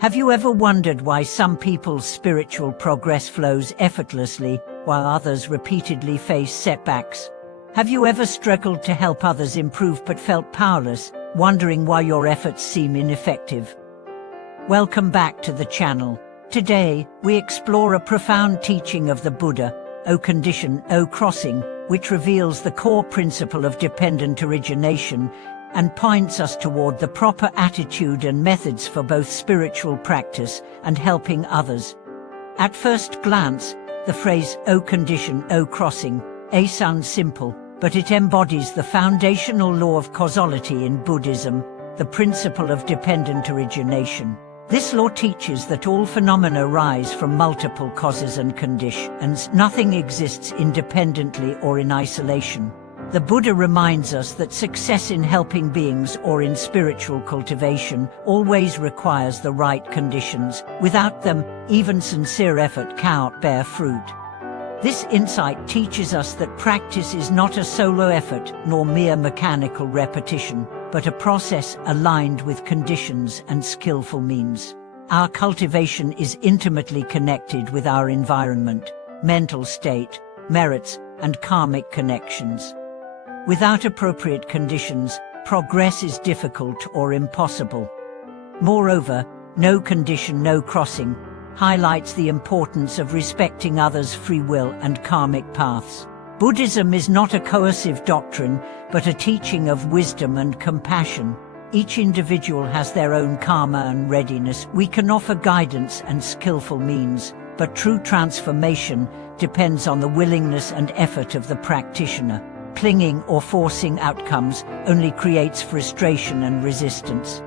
Have you ever wondered why some people's spiritual progress flows effortlessly, while others repeatedly face setbacks? Have you ever struggled to help others improve but felt powerless, wondering why your efforts seem ineffective? Welcome back to the channel. Today, we explore a profound teaching of the Buddha, O Condition, O Crossing, which reveals the core principle of dependent origination and points us toward the proper attitude and methods for both spiritual practice and helping others. At first glance, the phrase O Condition, O Crossing sounds simple, but it embodies the foundational law of causality in Buddhism, the principle of dependent origination. This law teaches that all phenomena arise from multiple causes and conditions. Nothing exists independently or in isolation. The Buddha reminds us that success in helping beings or in spiritual cultivation always requires the right conditions. Without them, even sincere effort cannot bear fruit. This insight teaches us that practice is not a solo effort nor mere mechanical repetition, but a process aligned with conditions and skillful means. Our cultivation is intimately connected with our environment, mental state, merits, and karmic connections. Without appropriate conditions, progress is difficult or impossible. Moreover, no condition, no crossing highlights the importance of respecting others' free will and karmic paths. Buddhism is not a coercive doctrine, but a teaching of wisdom and compassion. Each individual has their own karma and readiness. We can offer guidance and skillful means, but true transformation depends on the willingness and effort of the practitioner. Clinging or forcing outcomes only creates frustration and resistance.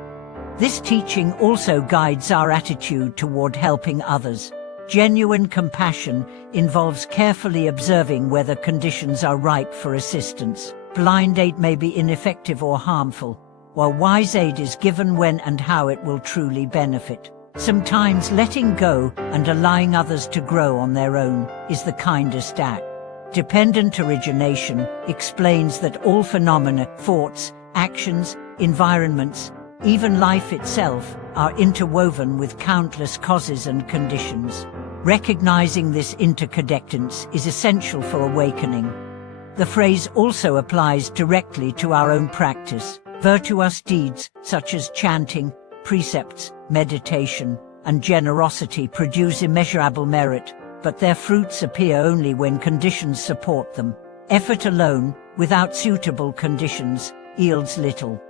This teaching also guides our attitude toward helping others. Genuine compassion involves carefully observing whether conditions are ripe for assistance. Blind aid may be ineffective or harmful, while wise aid is given when and how it will truly benefit. Sometimes letting go and allowing others to grow on their own is the kindest act. Dependent origination explains that all phenomena, thoughts, actions, environments, even life itself, are interwoven with countless causes and conditions. Recognizing this interconnectedness is essential for awakening. The phrase also applies directly to our own practice. Virtuous deeds, such as chanting, precepts, meditation, and generosity produce immeasurable merit, but their fruits appear only when conditions support them. Effort alone, without suitable conditions, yields little.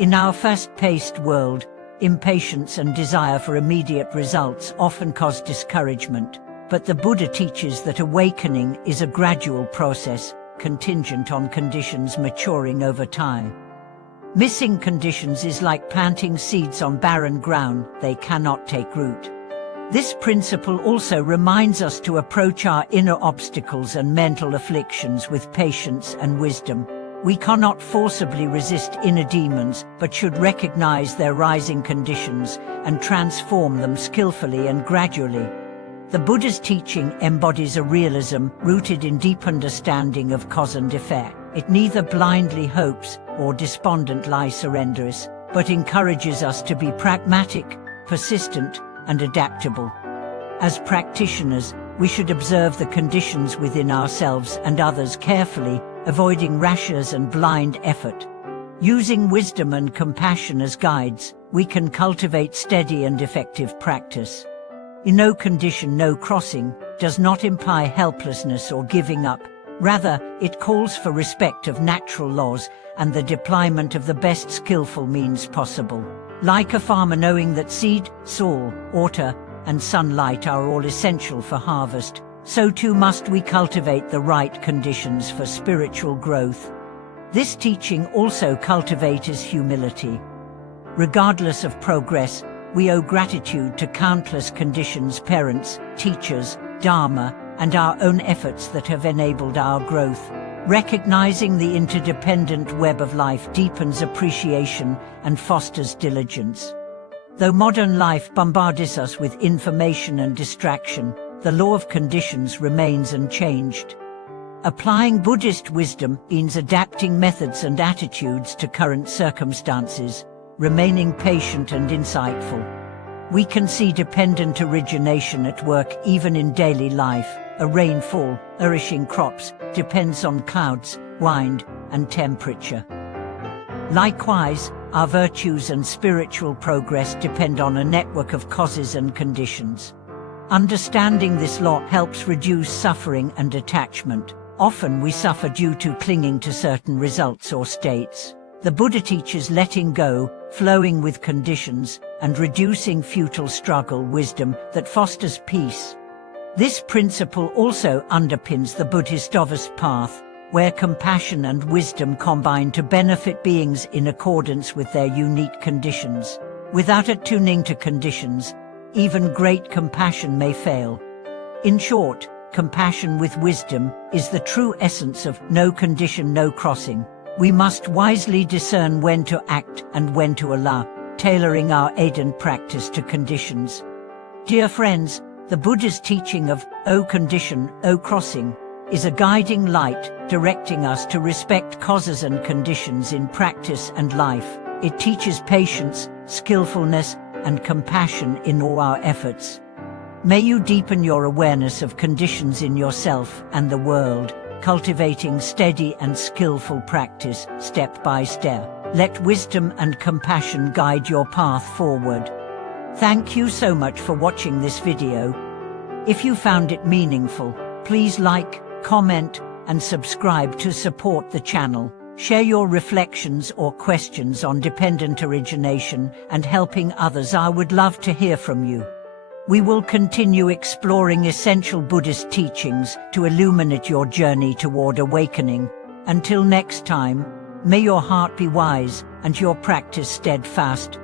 In our fast-paced world, impatience and desire for immediate results often cause discouragement, but the Buddha teaches that awakening is a gradual process, contingent on conditions maturing over time. Missing conditions is like planting seeds on barren ground; they cannot take root. This principle also reminds us to approach our inner obstacles and mental afflictions with patience and wisdom. We cannot forcibly resist inner demons, but should recognize their rising conditions and transform them skillfully and gradually. The Buddha's teaching embodies a realism rooted in deep understanding of cause and effect. It neither blindly hopes or despondently surrenders, but encourages us to be pragmatic, persistent, and adaptable. As practitioners, we should observe the conditions within ourselves and others carefully, avoiding rashes and blind effort. Using wisdom and compassion as guides, we can cultivate steady and effective practice. No condition, no crossing does not imply helplessness or giving up. Rather, it calls for respect of natural laws and the deployment of the best skillful means possible. Like a farmer knowing that seed, soil, water, and sunlight are all essential for harvest, so too must we cultivate the right conditions for spiritual growth. This teaching also cultivates humility. Regardless of progress, we owe gratitude to countless conditions, parents, teachers, Dharma, and our own efforts that have enabled our growth. Recognizing the interdependent web of life deepens appreciation and fosters diligence. Though modern life bombards us with information and distraction, the law of conditions remains unchanged. Applying Buddhist wisdom means adapting methods and attitudes to current circumstances, remaining patient and insightful. We can see dependent origination at work even in daily life. A rainfall, nourishing crops, depends on clouds, wind, and temperature. Likewise, our virtues and spiritual progress depend on a network of causes and conditions. Understanding this law helps reduce suffering and attachment. Often we suffer due to clinging to certain results or states. The Buddha teaches letting go, flowing with conditions, and reducing futile struggle wisdom that fosters peace. This principle also underpins the Buddhist Ovest path, where compassion and wisdom combine to benefit beings in accordance with their unique conditions. Without attuning to conditions, even great compassion may fail. In short, compassion with wisdom is the true essence of no condition, no crossing. We must wisely discern when to act and when to allow, tailoring our aid and practice to conditions. Dear friends, the Buddha's teaching of "O condition, O crossing" is a guiding light, directing us to respect causes and conditions in practice and life. It teaches patience, skillfulness, and compassion in all our efforts. May you deepen your awareness of conditions in yourself and the world, cultivating steady and skillful practice step by step. Let wisdom and compassion guide your path forward. Thank you so much for watching this video. If you found it meaningful, please like, comment, and subscribe to support the channel. Share your reflections or questions on dependent origination and helping others. I would love to hear from you. We will continue exploring essential Buddhist teachings to illuminate your journey toward awakening. Until next time, may your heart be wise and your practice steadfast.